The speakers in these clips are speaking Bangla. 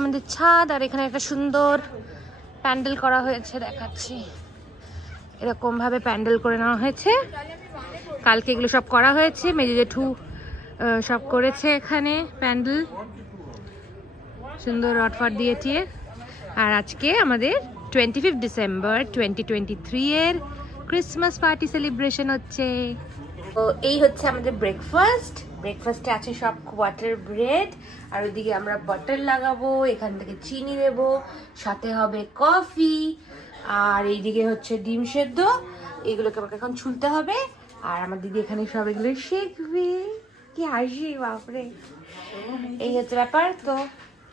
আমাদের ছাদ আর এখানে একটা সুন্দর প্যান্ডেল করা হয়েছে, দেখাচ্ছি। এরকম ভাবে প্যান্ডেল করে নেওয়া হয়েছে। কালকে এগুলো সব করা হয়েছে, মেজে জেঠু সব করেছে এখানে প্যান্ডেল, সুন্দর রটফট দিয়েছে। আর আজকে আমাদের 25 ডিসেম্বর 2023 এর ক্রিসমাস পার্টি সেলিব্রেশন হচ্ছে। তো এই হচ্ছে আমাদের ব্রেকফাস্টে আছে সব কোয়ার্টার ব্রেড, আর ওইদিকে আমরা বাটার লাগাবো, এখান থেকে চিনি দেবো, সাথে হবে কফি, আর এইদিকে হচ্ছে ডিম সেদ্ধ। এগুলোকে আমাকে এখন ছুলতে হবে, আর আমার দিদি এখানে সব এগুলো শিখবে। কি হাসি, বাপরে! এই হচ্ছে ব্যাপার। তো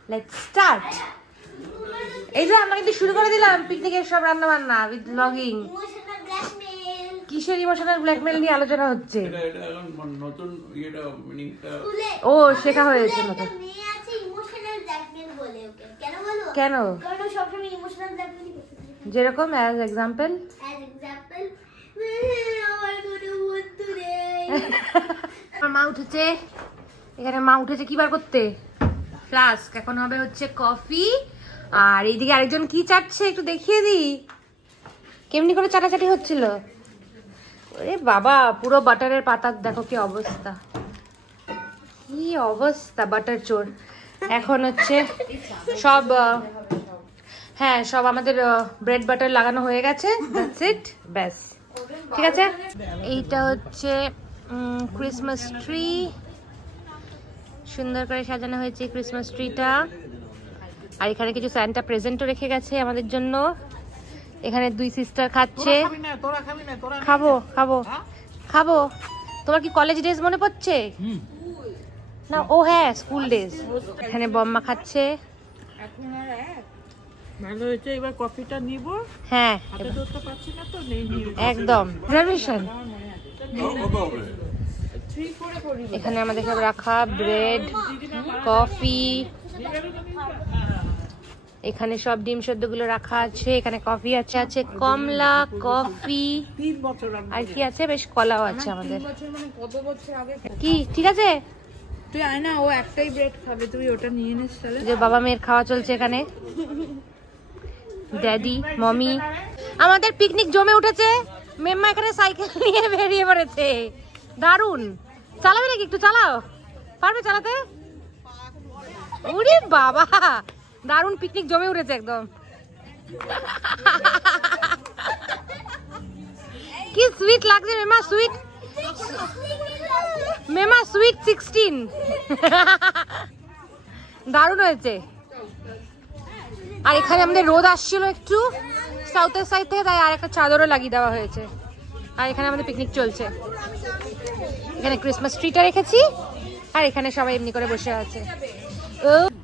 লেটস স্টার্ট। এই যে আমরা কিন্তু শুরু করে দিলাম পিকনিকের সব রান্না বান্না উইথ ব্লগিং। কিসের ইমোশনাল ব্ল্যাকমেল নিয়ে আলোচনা হচ্ছে? ও শেখা হয়েছে নতুন। কেন? যেরকম অ্যাজ এক্সাম্পল মা উঠেছে, এখানে মা উঠেছে কি বার করতে? ফ্লাস্ক। এখন হবে হচ্ছে কফি। আর এইদিকে আরেকজন কি চাটছে একটু দেখিয়ে দিই, কেমনি করে চাটাচাটি হচ্ছিল। ওরে বাবা, পুরো বাটারের পাতা দেখো কি অবস্থা, কি অবস্থা, বাটার চোর। এখন হচ্ছে সব, হ্যাঁ সব আমাদের ব্রেড বাটার লাগানো হয়ে গেছে, দ্যাটস ইট, ব্যাস। ঠিক আছে, এইটা হচ্ছে ক্রিসমাস ট্রি, সুন্দর করে সাজানো হয়েছে ক্রিসমাস ট্রিটা। আর এখানে কিছু স্যান্টা প্রেজেন্টও রেখে গেছে আমাদের জন্য। এখানে দুই সিস্টার খাচ্ছে। খাবো খাবো খাবো। তোমার কি কলেজ ডেজ মনে পড়ছে না? ও হ্যাঁ, স্কুল ডেজ। এখানে বম্মা খাচ্ছে। ভালো হয়েছে, এবার কফিটা নিব। হ্যাঁ হাতে ধরতে পারছি না তো, নেই একদম রিজার্ভেশন। এখানে আমাদের সব রাখা ব্রেড, কফি, এখানে সব ডিম সেদ্ধ গুলো রাখা আছে, এখানে কফি আছে, আছে কমলা, কফি, আর কি আছে, বেশ কলাও আছে আমাদের। কি ঠিক আছে, তুই আয় না, ও একটাই ব্রেড খাবে, তুই ওটা নিয়ে নিস তাহলে। যে বাবা মেয়ের খাওয়া চলছে এখানে, ড্যাডি মমি। আমাদের পিকনিক জমে উঠেছে। মেম্মা এখানে সাইকেল নিয়ে বেরিয়ে পড়েছে, দারুন। চালাবে নাকি? একটু চালাও, পারবে চালাতে? ওরে বাবা, দারুন পিকনিক জমে উঠেছে একদম। কি সুইট লাগছে মেমা, সুইট মেমা, সুইট 16। দারুন হয়েছে। আর এখানে আমাদের রোদ আসছিল একটু সাউথের সাইড থেকে, তাই আর একটা চাদরও লাগিয়ে দেওয়া হয়েছে। আর এখানে আমাদের পিকনিক চলছে। এখানে ক্রিসমাস ট্রিটা রেখেছি, আর এখানে সবাই এমনি করে বসে আছে।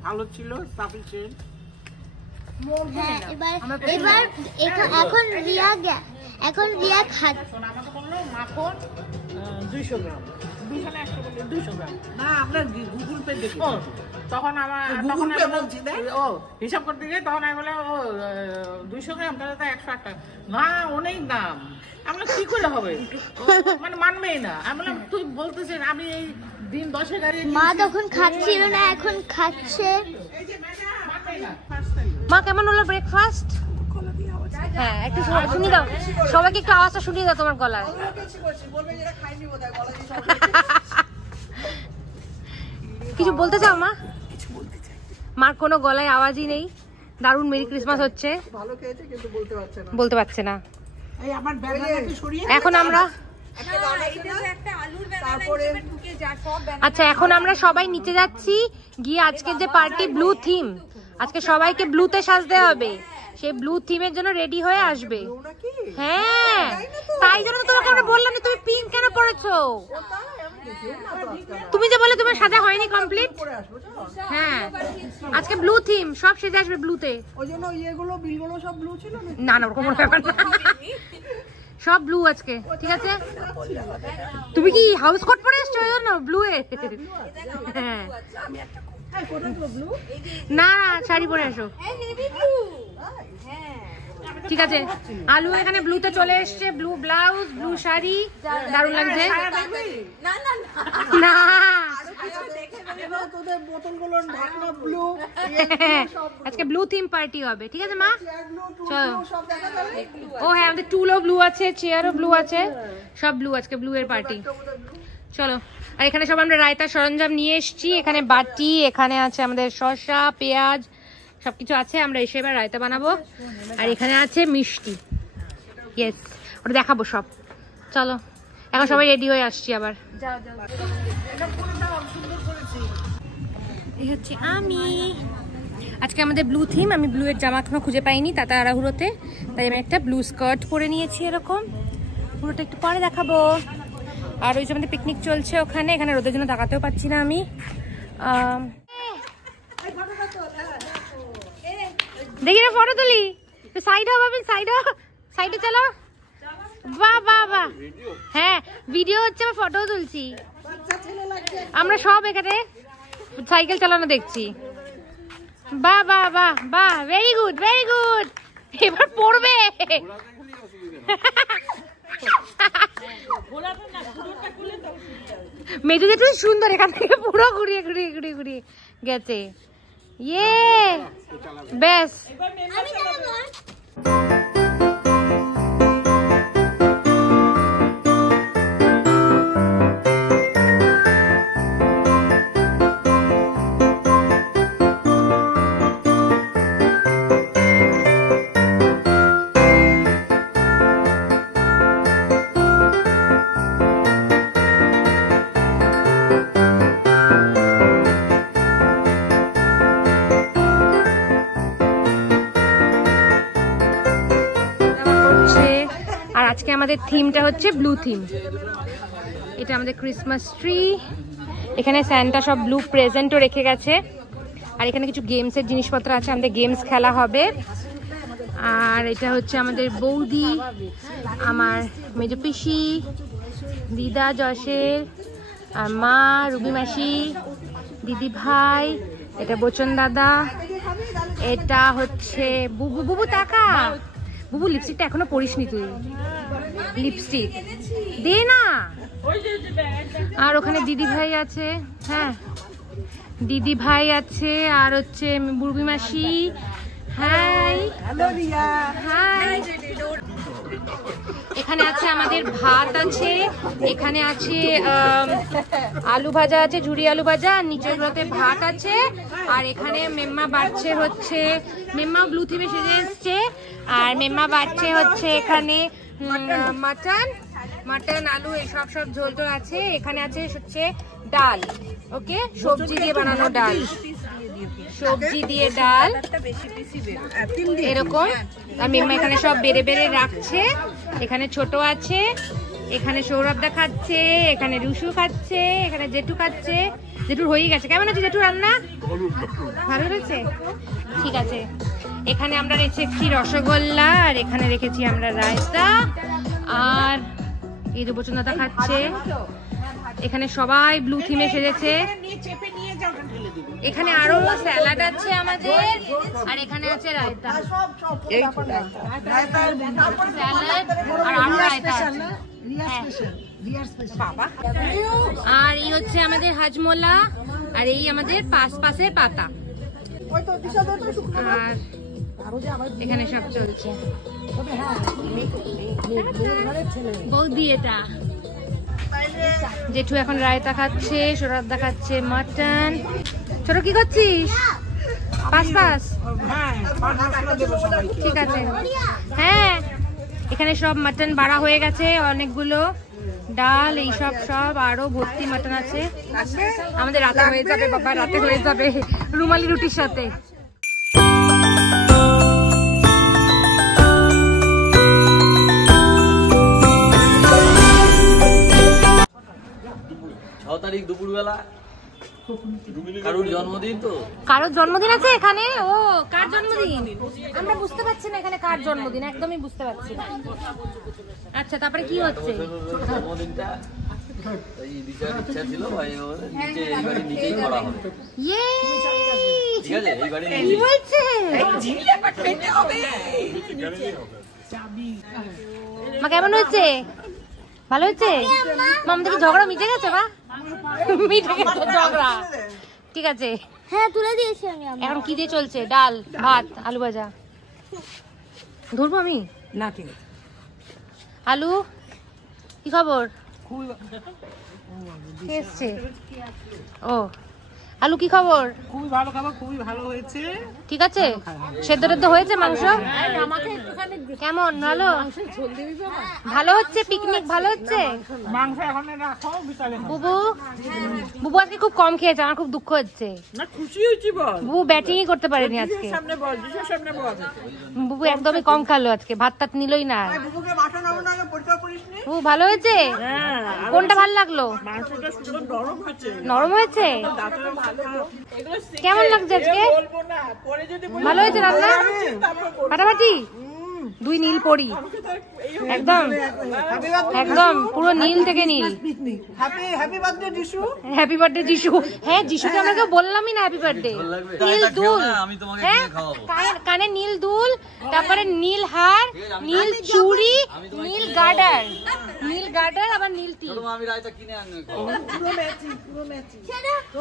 ভালো ছিল সাফিসিয়েন্ট। হ্যাঁ, এবার এখন রিয়া খাচ্ছে। আমাকে বললো মাখন 200 গ্রাম, 200 গ্রাম না, আপনার গুগল পে দেখি। তখন আমার তখন ও হিসাব করতে গিয়ে তখন আমি বললাম, ও 200 গ্রাম তাহলে তো 108 টাকা। না, অনেক দাম। আমরা কি করে হবে, মানে মানবেই না। আমি বললাম, তুই বলতেছিস আমি এই দিন 10 গাড়ি। মা তখন খাচ্ছিল না, এখন খাচ্ছে। মা কেমন হলো ব্রেকফাস্ট? হ্যাঁ একটু শুনি দাও, সবাইকে একটু আওয়াজটা শুনিয়ে দাও তোমার গলায়। কিছু বলতে চাও মা? মার কোনো গলায় আওয়াজই নেই। দারুণ মেরি ক্রিসমাস হচ্ছে, বলতে পারছে না। এখন আমরা আচ্ছা, এখন আমরা সবাই নিচে যাচ্ছি গিয়ে আজকে যে পার্টি ব্লু থিম, আজকে সবাইকে ব্লুতে সাজতে হবে। সেই ব্লু থিমের জন্য রেডি হয়ে আসবে। হ্যাঁ, তাই জন্য তো তোমাকে আমরা বললাম তুমি পিঙ্ক কেন পরেছো। তুমি যে বলে তোমার সাজা হয়নি কমপ্লিট। হ্যাঁ, আজকে ব্লু থিম, সব সেজে আসবে ব্লুতে। ওইজন্য ইয়েগুলো বিলগুলো সব ব্লু ছিল না না, ওরকম ব্যাপার না, সব ব্লু আজকে। ঠিক আছে, তুমি কি হাউস কোট পরে এসছো? এসছো ওই জন্য ব্লু এ? হ্যাঁ না শাড়ি পরে এসো। ঠিক আছে, আলু এখানে ব্লুতে চলে এসছে, ব্লু ব্লাউজ, ব্লু শাড়ি, দারুণ লাগছে। না আজকে ব্লু থিম পার্টি হবে, ঠিক আছে মা? চলো। ও হ্যাঁ, আমাদের টুলও ব্লু আছে, চেয়ারও ব্লু আছে, সব ব্লু, আজকে ব্লু এর পার্টি। চলো। আর এখানে সব আমরা রায়তার সরঞ্জাম নিয়ে এসেছি, এখানে বাটি, এখানে আছে আমাদের শসা, পেঁয়াজ, সবকিছু আছে। আমরা এসে এবার রায়তা বানাবো। আর এখানে আছে মিষ্টি, ইয়েস, ওটা দেখাবো সব। চলো, এখন সবাই রেডি হয়ে আসছি আবার। এই হচ্ছে আমি, আজকে আমাদের ব্লু থিম। আমি ব্লু এর জামা এখনো খুঁজে পাইনি তাড়াহুড়োতে, তাই আমি একটা ব্লু স্কার্ট পরে নিয়েছি এরকম। পুরোটা একটু পরে দেখাবো। আর ওই যে আমাদের পিকনিক চলছে ওখানে, এখানে রোদের জন্য তাকাতেও পাচ্ছি না আমি। দেখি না ফটো তুলি, সাইড হও ভাবি, সাইডে চলো। বাহ বাহ বাহ, হ্যাঁ ভিডিও হচ্ছে, আমার ফটোও তুলছি। আমরা সব এখানে সাইকেল চালানো দেখছি। বাহ বাহ বাহ বাহ, ভেরি গুড ভেরি গুড। এবার পড়বে। মেজু যেটা সুন্দর, এখান থেকে পুরো ঘুরিয়ে ঘুরিয়ে ঘুরিয়ে ঘুরিয়ে গেছে। ইয়ে বেশ। আর আজকে আমাদের থিমটা হচ্ছে ব্লু থিম। এটা আমাদের ক্রিসমাস ট্রি, এখানে স্যান্টা সব ব্লু প্রেজেন্টও রেখে গেছে। আর এখানে কিছু গেমসের জিনিসপত্র আছে, আমাদের গেমস খেলা হবে। আর এটা হচ্ছে আমাদের বৌদি, আমার মেজো পিসি, দিদা যশের, আর মা রুবি মাসি, দিদি ভাই, এটা বচন দাদা, এটা হচ্ছে বুবু। বুবু টাকা, বুবু লিপস্টিকটা এখনো পরিসনি তুই, লিপস্টিক দে না। আর ওখানে দিদি ভাই আছে, হ্যাঁ দিদি ভাই আছে, আর হচ্ছে বুড়বি মাসি। High high. এখানে আছে আমাদের ভাত আছে, এখানে আছে আলু ভাজা আছে, ঝুরি আলু ভাজা, আর নিচের গুলোতে ভাত আছে। আর এখানে মেম্মা বাড়ছে হচ্ছে, মেম্মা ব্লু থিমে সেজে এসছে, আর মেম্মা বাড়ছে হচ্ছে এখানে মাটন আলু এসব সব ঝোল টোল আছে। এখানে আছে হচ্ছে ডাল, ওকে, সবজি দিয়ে বানানো ডাল, সবজি দিয়ে ডাল এরকম। আর মেম্মা এখানে সব বেড়ে বেড়ে রাখছে। এখানে ছোট আছে, এখানে সৌরভদা খাচ্ছে, এখানে রুশু খাচ্ছে, এখানে জেঠু খাচ্ছে। জেঠুর হয়ে গেছে। কেমন আছে জেঠু রান্না? ভালো হয়েছে, ঠিক আছে। এখানে আমরা রেখেছি রসগোল্লা, আর এখানে রেখেছি আমরা রায়তা। আর এই যে বচনদাদা খাচ্ছে। এখানে সবাই ব্লু থিমে সেজেছে। এখানে আরো স্যালাড আছে আমাদের, আর এখানে আছে রায়তা, স্যালাড আর আরো রায়তা আছে। আর এই হচ্ছে আমাদের হাজমোলা, আর এই আমাদের পাশের পাতা। আর এখানে সব চলছে। বৌদি এটা জেঠু এখন রায়তা খাচ্ছে, সৌরভদা খাচ্ছে মাটন। ছোট কি করছিস? পাস ঠিক আছে। হ্যাঁ এখানে সব মাটন বাড়া হয়ে গেছে, অনেকগুলো ডাল, এই সব সব আরো ভর্তি মাটন আছে। আমাদের রাতে হয়ে যাবে বাবা, রাতে হয়ে যাবে রুমালি রুটির সাথে। দুপুরবেলা কারোর জন্মদিন, তো কারোর জন্মদিন আছে এখানে। ও কার জন্মদিন আমরা বুঝতে পারছি না, এখানে কার জন্মদিন একদমই বুঝতে পারছি না। আচ্ছা তারপরে কি হচ্ছে? জন্মদিনটা এই দিশার ইচ্ছা ছিল ভাই নিচে এই বাড়ি নিচেই করা হবে। ইয়ে ঠিক আছে, এই বাড়ি কি নিচে বলছে? মা কেমন হচ্ছে? ভালো হচ্ছে? মা আমাদের ঝগড়া মিটে গেছে? বা মিটে গেছে ঝগড়া। ঠিক আছে, হ্যাঁ তুলে দিয়েছি আমি। এখন কি দিয়ে চলছে? ডাল, ভাত, আলু ভাজা। ধরবো আমি না, ঠিক আছে। আলু কি খবর? খুবই কে এসছে? ও আলু কি খবর? খুবই ভালো খাবার, খুবই ভালো হয়েছে। ঠিক আছে, সেদ্ধ টেদ্ধ হয়েছে মাংস? কেমন? ভালো ভালো হচ্ছে? পিকনিক ভালো হচ্ছে? মাংস এখন রাখো, বিকালে খাবো। বুবু বুবু আজকে খুব কম খেয়েছে, আমার খুব দুঃখ হচ্ছে। না, খুশি হয়েছি বল। বুবু ব্যাটিংই করতে পারেনি আজকে। সামনে বল, দিশার সামনে বল। বুবু একদমই কম খালো আজকে, ভাত টাত নিলই না। বুবুকে বাসন নামানো আগে পরিষ্কার করিসনি? বুবু ভালো হয়েছে? হ্যাঁ। কোনটা ভালো লাগলো? মাংসটা সুন্দর নরম হয়েছে। নরম হয়েছে? দাঁতটা ভালো। এগুলো কেমন লাগছে আজকে? বলবো না, পরে যদি বলি ভালো হয়েছে রান্না? ফাটাফাটি? দুই নীল পরি একদম একদম পুরো নীল থেকে নীল। হ্যাপি বার্থডে যিশু। হ্যাপি বার্থডে যিশু। হ্যাঁ যিশুকে আমরা কেউ বললামই না হ্যাপি বার্থডে। নীল দুল, হ্যাঁ কানে নীল দুল, তারপরে নীল হার, নীল চুড়ি, নীল গার্ডার, নীল গার্ডার আবার নীল টি। আমি রায়তা কিনে আনবো।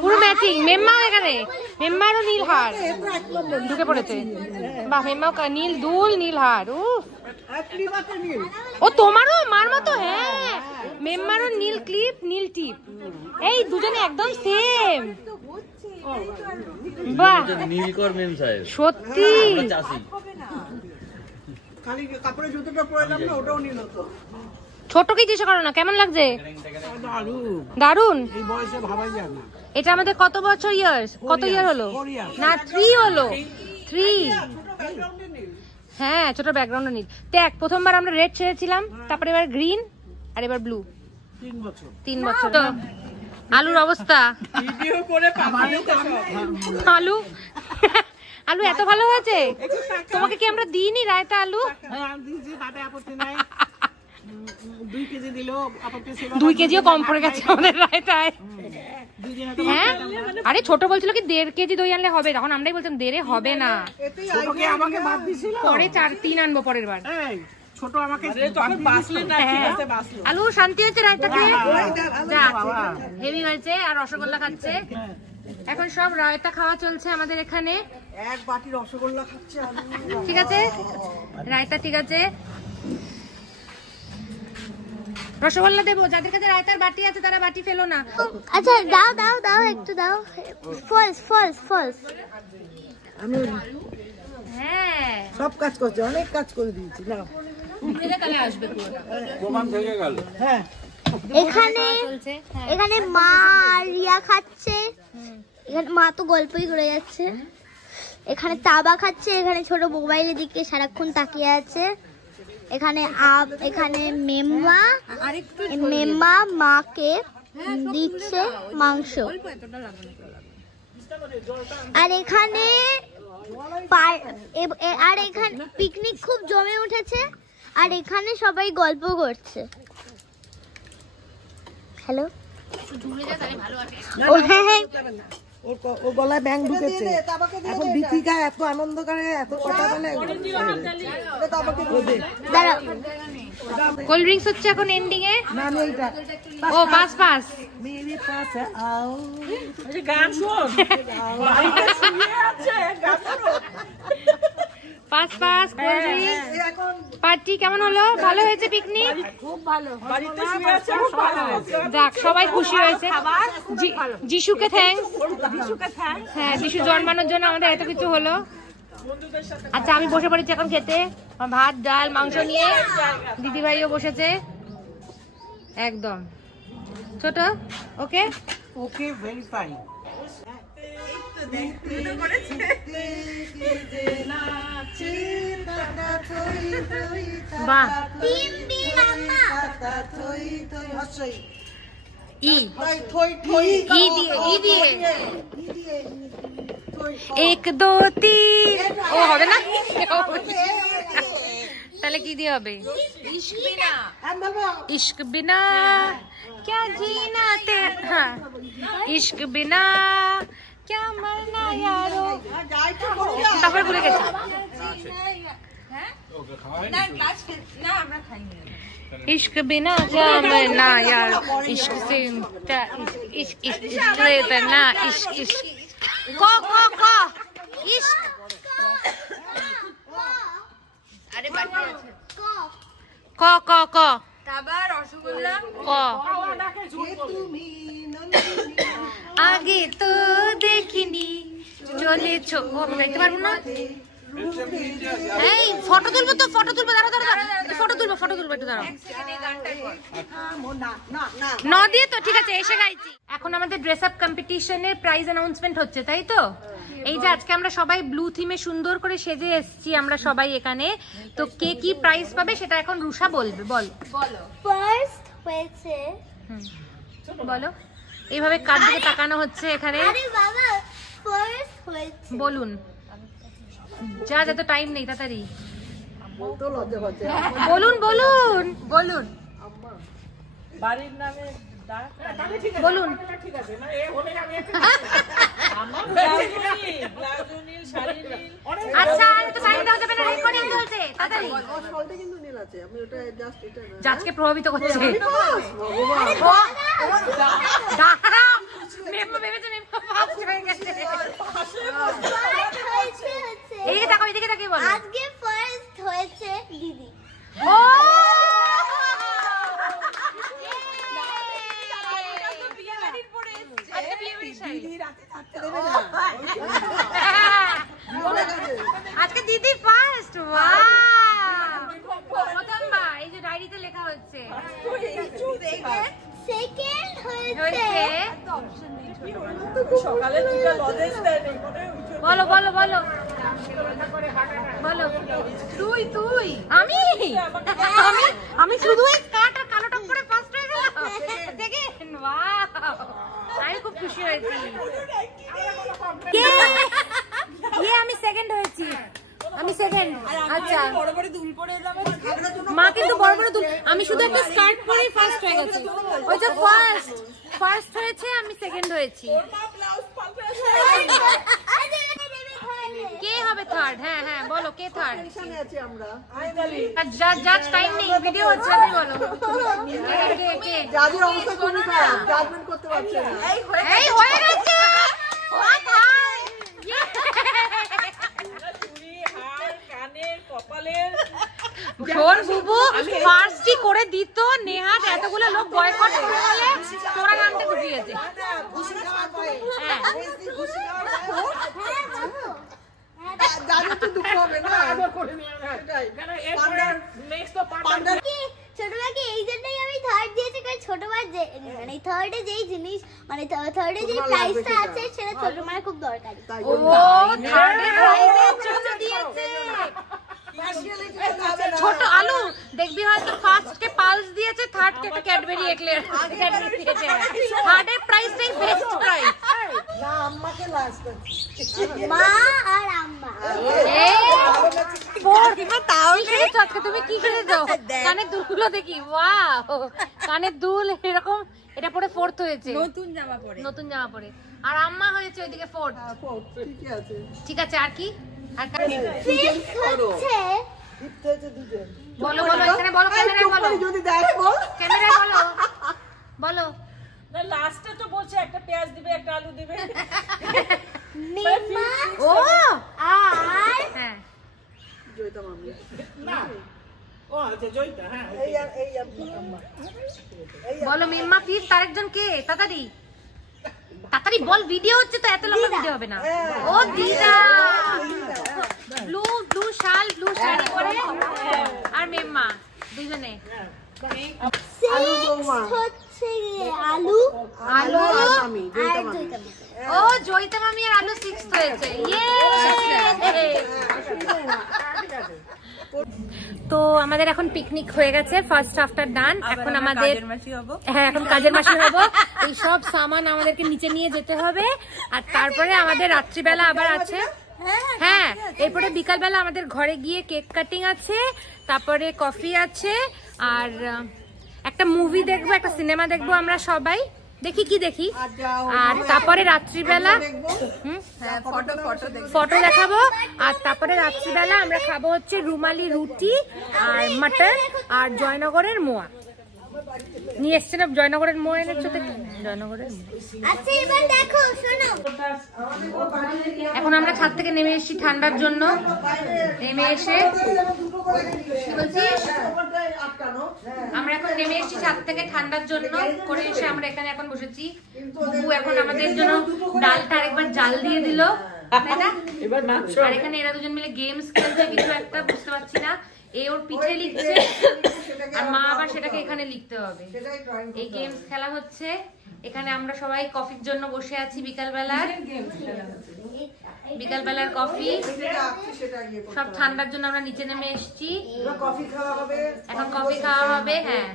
পুরো ম্যাচিং। মেম্মাও এখানে, মেম্মারও নীল হার ঢুকে পড়েছে। বাহ, মেম্মাও নীল দুল নীল হার। ও তোমারও মার মতো? হ্যাঁ, মেম্মারও নীল ক্লিপ নীল টিপ। এই দুজনে একদম সেম। বাহ, নীলকর মেম সাহেব সত্যি। চাষি। খালি কাপড়ের জুতোটা পরলাম না, ওটাও নিল তো। ছোট কি জিজ্ঞেস করো না, কেমন লাগছে? দারুণ। দারুন। এই বয়সে ভাবাই যায় না। এটা আমাদের কত বছর ইয়ার্স? কত ইয়ার হলো? না 3 হলো। 3। হ্যাঁ, ছোট ব্যাকগ্রাউন্ড নীল। দেখ প্রথমবার আমরা রেড ছেড়েছিলাম, তারপরে এবার গ্রিন, আর এবার ব্লু। 3 বছর। 3 বছর। তো আলুর অবস্থা ভিডিও করে পাঠানো আলু আলু এত ভালো হয়েছে? তোমাকে কি আমরা দিইনি রায়তা আলু? হ্যাঁ, আমি দিয়েছি, তাতে আপত্তি নাই। 2 কেজি দিলেও আপত্তি ছিল না। 2 কেজিও কম পড়ে গেছে আমাদের রায়তায়। হ্যাঁ, আরে ছোট বলছিল কি 1.5 কেজি দই আনলে হবে, তখন আমরাই বলতাম 1.5 হবে না, ছোটকে আমাকে বাদ দিছিল। পরে 4-3 আনবো পরের বার। এই ছোট আমাকে তখন বাসলে না, ঠিক আছে বাসলো। আলু শান্তি হয়েছে রায়তা খেয়ে? যা হেভি হয়েছে। আর রসগোল্লা খাচ্ছে এখন। সব রায়তা খাওয়া চলছে আমাদের এখানে। এক বাটি রসগোল্লা খাচ্ছে আলু। ঠিক আছে রায়তা, ঠিক আছে রসগোল্লা দেবো। যাদের কাছে রায়তার বাটি আছে তারা বাটি ফেলো না। আচ্ছা দাও দাও দাও, একটু দাও। False false false. আমি হ্যাঁ, সব কাজ করছি, অনেক কাজ করে দিয়েছি। নাও তাহলে আসবে পুরোটা। প্রমাণ থেকে গেল। হ্যাঁ, এখানে চলছে। হ্যাঁ, এখানে মা আর রিয়া খাচ্ছে। এখানে মা তো গল্পই করে যাচ্ছে। এখানে তাবা খাচ্ছে। এখানে ছোট মোবাইলের দিকে সারাক্ষণ তাকিয়ে আছে। এখানে এখানে মেম্মা মাকে দিচ্ছে মাংস। আর এখানে পিকনিক খুব জমে উঠেছে। আর এখানে সবাই গল্প করছে। হ্যালো, ও হ্যাঁ হ্যাঁ, ও গলায় ব্যাং ঢুকেছে। এখন দীপিকা এত আনন্দ করে, এত কথা বলে। দাঁড়াও। কোল্ড ড্রিঙ্কস হচ্ছে এখন এন্ডিং এ। না, আমি এইটা ও পাস পাস মেরে পাশে আও। এই গান শোন, বাড়িতে শুয়ে আছে, গান শোন। Pass pass cold drinks. Party কেমন হলো? ভালো হয়েছে পিকনিক? খুব ভালো। বাড়িতে শুয়ে আছে, খুব ভালো। যাক, সবাই খুশি হয়েছে। যিশুকে থ্যাঙ্কস। হ্যাঁ, যিশু জন্মানোর জন্য আমাদের এত কিছু হলো। আচ্ছা, আমি বসে পড়েছি এখন খেতে। ভাত ডাল মাংস নিয়ে দিদি ভাইও বসেছে একদম। ছোট ওকে ওকে, ভেরি ফাইন। বাহ, ই দিয়ে 1 2 3 ও হবে না। তাহলে কি দিয়ে হবে? इश्क बिना क्या जीना ते, हाँ इश्क बिना क्या मरना यारो, তারপরে ভুলে গেছি। इश्क बिना क्या मरना यार, इश्क से इश्क ना इश्क इश्क क इश्क, अरे बाकी আছে क क क তাবা রসগোল্লা ক আগে তো দেখিনি চলেছো, ও আমি গাইতে পারবো না। এই ফটো তুলবো তো, ফটো তুলবো, দাঁড়াও ফটো তুলবো একটু দাঁড়াও। ন দিয়ে তো ঠিক আছে, এসে গাইছি। এখন আমাদের ড্রেস আপ কম্পিটিশনের প্রাইজ অ্যানাউন্সমেন্ট হচ্ছে, তাই তো? এই যে আজকে আমরা সবাই ব্লু থিমে সুন্দর করে সেজে এসেছি আমরা সবাই এখানে, তো কে কি প্রাইজ পাবে সেটা এখন রুষা বলবে। বলো ফার্স্ট হয়েছে, বলো। এইভাবে কার দিকে তাকানো হচ্ছে এখানে? আরে বাবা ফার্স্ট হয়েছে বলুন, যা যত টাইম নেই, তাড়াতাড়ি বলুন বলুন বলুন বাড়ির নামে বলুন। আচ্ছা তো টাইম দাও যাবে না, রেকর্ডিং চলছে, তাড়াতাড়ি। জাজকে প্রভাবিত করছে। এইদিকে তাকাও, এদিকে তাকিয়ে বলো। আজকে ফার্স্ট হয়েছে দিদি। ও আজকে দিদি ফার্স্ট। প্রথমবার এই যে ডায়েরিতে লেখা হচ্ছে। সেকেন্ড হয়েছে সকালে বলো বলো বলো বলো। তুই আমি আমি আমি শুধু এই কাট আর কালো টপ করে ফার্স্ট হয়ে গেলাম। দেখেন, ওয়াও, আমি খুব খুশি হয়েছি। কে আমি সেকেন্ড হয়েছি, আমি সেকেন্ড। আচ্ছা বড় বড় দুল পরে এলাম, মা কিন্তু বড় বড় দুল, আমি শুধু একটা স্কার্ট পরে ফার্স্ট হয়ে গেছি। ওই যে ফার্স্ট হয়েছে, আমি সেকেন্ড হয়েছি। কে হবে থার্ড? হ্যাঁ হ্যাঁ বলো, কে থার্ড? জাজ টাইম নেই, ভিডিও হচ্ছে, আপনি বলো কে। জাজের অবস্থা খুবই খারাপ, জাজমেন্ট করতে পারছে না। এই হয়ে গেছে। শোন বুবু, ফার্স্টই করে দিত নেহাত, এতগুলো লোক বয়কট করে বলে তোরা গানটা ঘুরিয়েছে। ছোটমাকে এই জন্যই আমি থার্ড দিয়েছি, কারণ ছোটমার মানে থার্ডে যেই জিনিস, মানে থার্ডে যেই প্রাইসটা আছে সেটা ছোটমার খুব দরকারি। ও থার্ডে প্রাইজের জন্য দিয়েছে। ছোট আলু দেখবি হয়তো ফার্স্টকে পালস দিয়েছে, থার্ডকে একটা ক্যাডবেরি এক্লেয়ার দিয়েছে। থার্ডের প্রাইসটাই বেস্ট প্রাইস। না, আম্মাকে লাস্ট মা আর আম্মা। তুমি কি খেলেছো? কানের দুলগুলো দেখি, ওয়াও, কানের দুল এরকম, এটা পরে ফোর্থ হয়েছে, নতুন জামা পরে। আর আম্মা হয়েছে ওইদিকে ফোর্থ। ঠিক আছে, আর কি? আর ফিফথ হচ্ছে বলো বলো, এখানে বলো, ক্যামেরায় বলো, যদি দেখ বল, ক্যামেরায় বলো, বলো। না লাস্টে তো বলছে একটা পেঁয়াজ দিবে, একটা আলু দিবে। নিম্মা ও আর হ্যাঁ জয়িতা মামি। না ও আচ্ছা জয়িতা, হ্যাঁ বলো। মিম্মা ফিফথ, আরেকজন কে? তাড়াতাড়ি তাড়াতাড়ি বল, ভিডিও হচ্ছে তো, এত লম্বা ভিডিও হবে না। ও দিদা, ব্লু শাড়ি পরে, আর মেম্মা দুজনে। সিক্স হচ্ছে আলু আর জয়িতা মামি। ও জয়িতা মামি আর আলু সিক্সথ হয়েছে। তো আমাদের এখন পিকনিক হয়ে গেছে, ফার্স্ট আফটার ডান। এখন আমাদের হ্যাঁ এখন কাজের মাসি হবো। এই সব সামান আমাদেরকে নিচে নিয়ে যেতে হবে, আর তারপরে আমাদের রাত্রিবেলা আবার আছে। হ্যাঁ, এরপরে বিকালবেলা আমাদের ঘরে গিয়ে কেক কাটিং আছে, তারপরে কফি আছে, আর একটা মুভি দেখবো, একটা সিনেমা দেখবো আমরা সবাই। দেখি কি দেখি। আর তারপরে রাত্রিবেলা ফটো দেখাবো। আর তারপরে রাত্রিবেলা আমরা খাবো হচ্ছে রুমালি রুটি আর মাটন আর জয়নগরের মোয়া নিয়ে এসছে না। জয়নগরের মোয়া এনেছো তো? জয়নগরের আচ্ছা এবার দেখো শোনো, এখন আমরা ছাদ থেকে নেমে এসেছি ঠান্ডার জন্য। নেমে এসে আমরা এখন নেমে এসেছি ছাদ থেকে ঠান্ডার জন্য করে এসে আমরা এখানে এখন বসেছি। বুবু এখন আমাদের জন্য ডালটা আরেকবার জাল দিয়ে দিল, তাই না? আর এখানে এরা দুজন মিলে গেমস খেলছে কিছু একটা, বুঝতে পারছি না। এ ওর পিঠে লিখছে আর মা আবার সেটাকে এখানে লিখতে হবে। এই গেমস খেলা হচ্ছে। এখানে আমরা সবাই কফির জন্য বসে আছি। বিকালবেলার কফি সব ঠান্ডার জন্য আমরা নিচে নেমে এসেছি। এখন কফি খাওয়া হবে। হ্যাঁ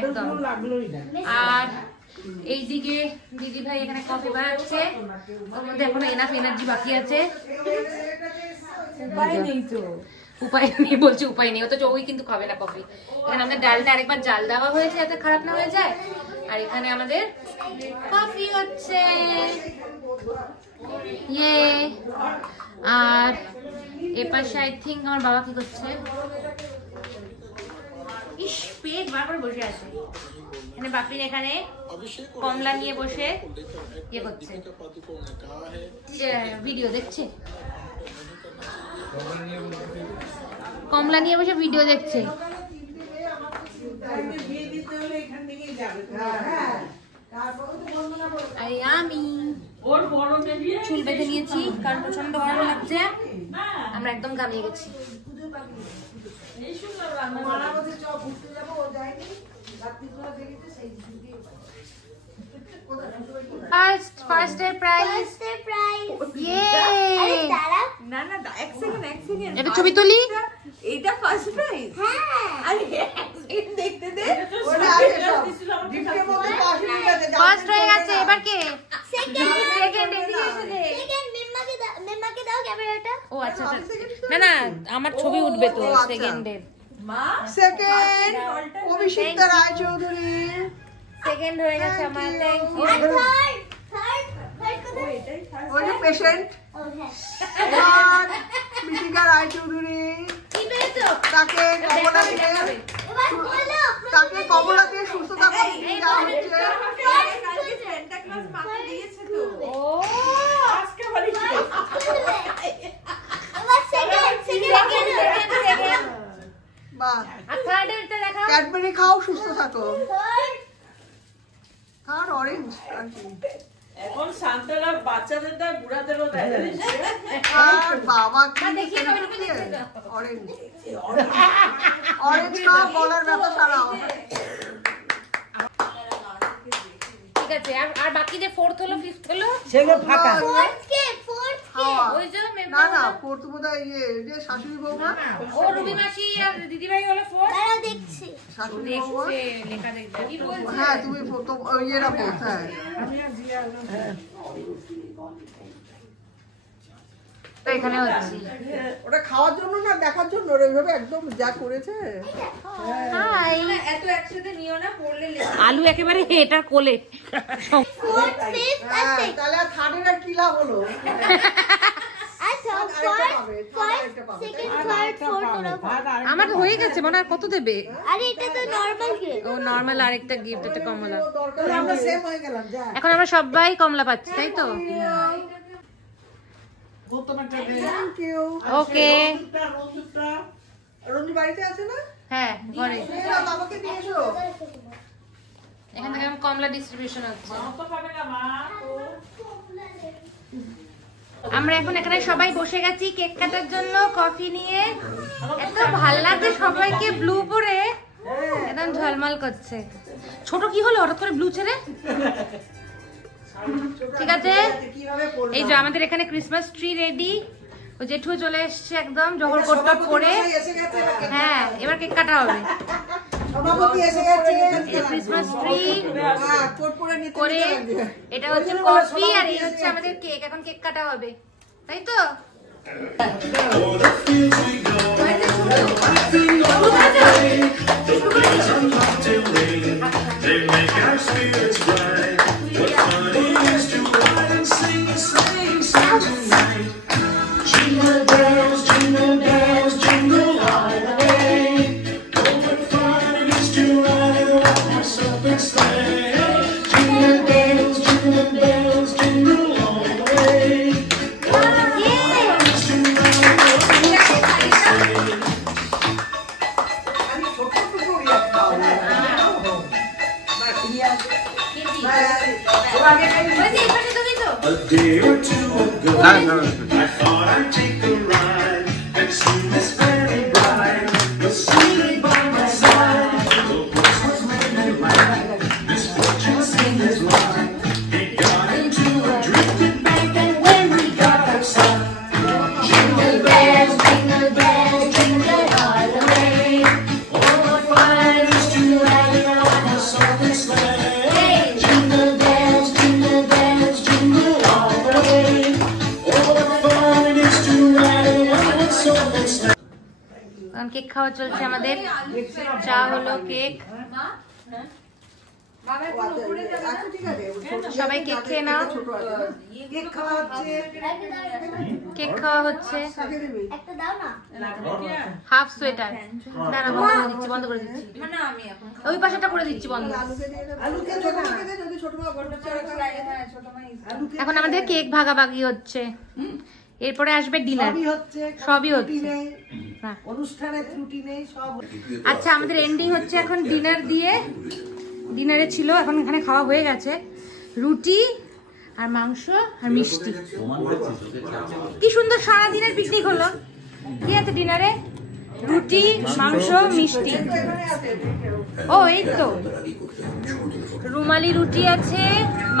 একদম। আর এইদিকে দিদি ভাই এখানে কফি বানাচ্ছে, ওর মধ্যে এখনো এনাফ এনার্জি বাকি আছে। উপায় নেই বলছে, উপায় নেই, অথচ ওই কিন্তু খাবে না কফি। এখানে আমাদের ডালটা আরেকবার জাল দেওয়া হয়েছে যাতে খারাপ না হয়ে যায়। আর এখানে আমাদের কফি হচ্ছে ইয়ে। আর এপাশে আই থিঙ্ক আমার বাবা কি করছে, ইস পেট বার করে বসে আছে। এখানে বাপিন এখানে কমলা নিয়ে বসে ইয়ে করছে, ভিডিও দেখছে। কমলা নিয়ে বসে ভিডিও দেখছে। আমি চুল বেঁধে নিয়েছি কারণ প্রচন্ড গরম লাগছে। আমরা একদম ঘামিয়ে গেছি। First day prize. না না এক সেকেন্ড এটা ছবি তুলি। এইটা ফার্স্ট প্রাইজ। হ্যাঁ আরে দেখতে দে, ওটা আগে সব গিফটের মধ্যে কফি নিয়ে দে। ফার্স্ট হয়ে গেছে, এবার কে? সেকেন্ড এদিকে এসে দে। সেকেন্ড মিম্মাকে দাও ক্যামেরাটা। ও আচ্ছা আচ্ছা, না না আমার ছবি উঠবে তো সেকেন্ডের। সেকেন্ড অভিষিক্তা রায়চৌধুরী। সেকেন্ড হয়ে গেছে আমার। Thank you. আর থার্ড কোথায়? ওই যে পেশেন্ট হ্যাঁ মিতিকা রায়চৌধুরী, কি পেয়েছো? তাকে কমলা দিয়ে এবার বলো তাকে কমলা দিয়ে সুস্থতা প্রদীপ দেওয়া হচ্ছে। ও এবার সেকেন্ড বাহ, আর থার্ড এরটা দেখাও। ক্যাডবেরি খাও, সুস্থ থাকো। থার্ড অরেঞ্জ এখন শান্তরা বাচ্চাদের দেয়, বুড়াদেরও দেয়। আর বাবা কি দেখিয়ে দাও, একটু দেখিয়ে দাও। অরেঞ্জ অরেঞ্জ খাও, গলার ব্যথা সারাও। ঠিক আছে। আর বাকি যে ফোর্থ হলো ফিফথ হলো সেগুলো ফাঁকা। ফোর্থ কে খাওয়া। ওই যে না মেম্বার না, ফোর্থ বোধহয় ইয়ে যে শাশুড়ি বৌমা। ও রুবি মাসি আর দিদিভাই হলো ফোর্থ। তারা দেখছি শাশুড়ি বৌমা। দেখছে লেখা দেখবে কি বলছে। হ্যাঁ তুমি ইয়েরা বলছ। হ্যাঁ এখানে হচ্ছে ওটা খাওয়ার জন্য না দেখার জন্য, ওইভাবে একদম যা করেছে। হাই। এত একসাথে নিও না, পড়লে আলু একেবারে এটার কোলে। ফোর্থ ফিফথ আর হ্যাঁ, সিক্স। তাহলে আর থার্ডের আর কি লাভ হলো? আচ্ছা সেকেন্ড থার্ড ফোর্থ ওরা আমার হয়ে গেছে মনে আর কত দেবে? আরে এটা তো নরমাল গিফট। ও নরমাল আরেকটা গিফট, এটা কমলা। দরকার আমরা সেম হয়ে গেলাম। যা এখন আমরা সবাই কমলা পাচ্ছি, তাই তো? Thank you. ওকে। রঞ্জু বাড়িতে আছে না? হ্যাঁ ঘরে। এরা বাবাকে দিয়ে এসো। এখান থেকে কমলা ডিস্ট্রিবিউশন হচ্ছে। আমরা এখন এখানে সবাই বসে গেছি কেক কাটার জন্য কফি নিয়ে। এত ভাল লাগছে সবাইকে ব্লু পরে, একদম ঝলমল করছে। ছোট কি হলো হঠাৎ করে ব্লু ছেড়ে? ঠিক আছে, কিভাবে পড়বে? এই যে আমাদের এখানে ক্রিসমাস ট্রি রেডি। ও জেঠু চলে এসছে একদম জহর কোটটা পরে। এসে গেছে। হ্যাঁ এবার কেক কাটা হবে। সভাপতি এসে গেছে। এই ক্রিসমাস ট্রি হ্যাঁ, কোট পরে নিতে করে নিতে লাগবে। এটা হচ্ছে কফি আর এই হচ্ছে আমাদের কেক। এখন কেক কাটা হবে। তাই তো? A day or two ago, I thought I'd take a ride and see this very bride, but seated by my side, the horse was made me mine. Misfortune seemed his line. He got into a drifted bank, and when we got outside, jingle bells, jingle all the way. Oh, what fun it is to ride in a one-horse sleigh. Jingle bells, jingle bells, jingle all the way. Oh, what fun it is to ride in a one-horse sleigh. Cake খাওয়া চলছে আমাদের। চা হলো, কেক, সবাই কেক খেয়ে নাও। কেক খাওয়া হচ্ছে। হাফ সোয়েটার দাঁড়া, বন্ধ করে দিচ্ছি। ওই পাশেটা করে দিচ্ছি বন্ধ। এখন আমাদের কেক ভাগাভাগি হচ্ছে, এরপরে আসবে ডিনার। সবই হচ্ছে, অনুষ্ঠানের ত্রুটি নেই সব। আচ্ছা, আমাদের এন্ডিং হচ্ছে এখন ডিনার দিয়ে। ডিনারে ছিল, এখন এখানে খাওয়া হয়ে গেছে, রুটি আর মাংস আর মিষ্টি। কি সুন্দর সারাদিনের পিকনিক হলো। কি আছে ডিনারে? রুটি, মাংস, মিষ্টি। ও এই তো, রুমালি রুটি আছে,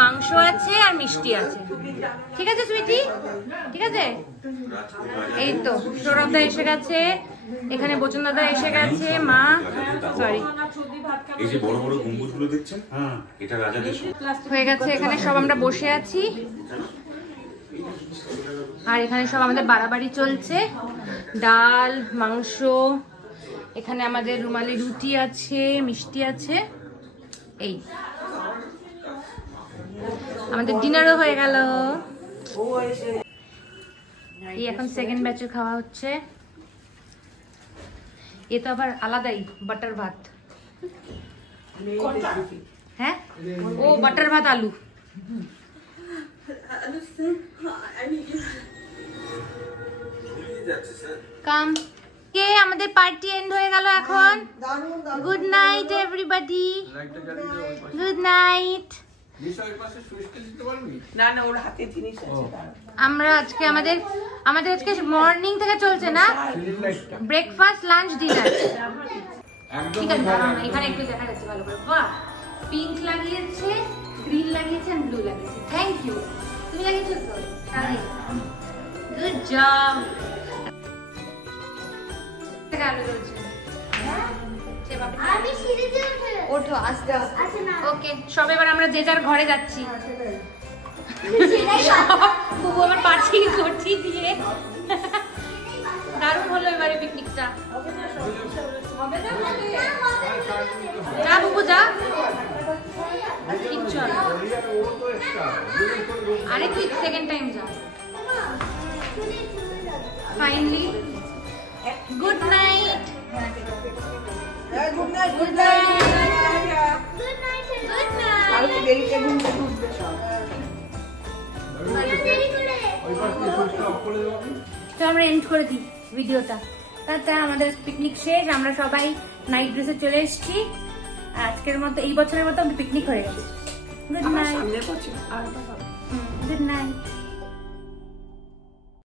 মাংস আছে আর মিষ্টি আছে। ঠিক আছে সুইটি, ঠিক আছে। এই তো সৌরভ দা এসে গেছে, এখানে বচন দাদা এসে গেছে, মা, সরি, এই যে বড় বড় গম্বুজগুলো দেখছেন, এটা রাজাদের হয়ে গেছে। এখানে সব আমরা বসে আছি, আর এখানে সব আমাদের বাড়াবাড়ি চলছে। ডাল, মাংস, এখানে আমাদের রুমালি রুটি আছে, মিষ্টি আছে। এই আমাদের ডিনারও হয়ে গেল। এই এখন সেকেন্ড ব্যাচের খাওয়া হচ্ছে। এ তো আবার আলাদাই বাটার ভাত। হ্যাঁ, ও বাটার ভাত আলু। কাম কে আমাদের পার্টি এন্ড হয়ে গেল এখন। Good night everybody, good night. আমরা আজকে আমাদের আজকে মর্নিং থেকে চলছে না, ব্রেকফাস্ট, লাঞ্চ, ডিনার। ঠিক আছে, এখানে একটু দেখা যাচ্ছে ভালো করে। বাহ, পিঙ্ক লাগিয়েছে, গ্রিন লাগিয়েছে, ব্লু লাগিয়েছে। Thank you. তুমি লাগিয়েছো তো? Good job. ওঠো আস্তে আস্তে। ওকে, সব এবার আমরা যে যার ঘরে যাচ্ছি। বুবু আমার পাঠি দিয়ে দারুণ হলো এবারে পিকনিকটা। যা বুবু যা, কিচ্ছু না। আরে তুই সেকেন্ড টাইম যা। Finally good night. Good night, good night, good night, good night. আর দেরিতে ঘুম থেকে উঠবে সব। তো আমরা এন্ড করে দিই ভিডিওটা। তাতে আমাদের পিকনিক শেষ, আমরা সবাই নাইট ড্রেসে চলে এসেছি। আজকের মতো, এই বছরের মতো পিকনিক হয়ে গেছে। Good night, good night.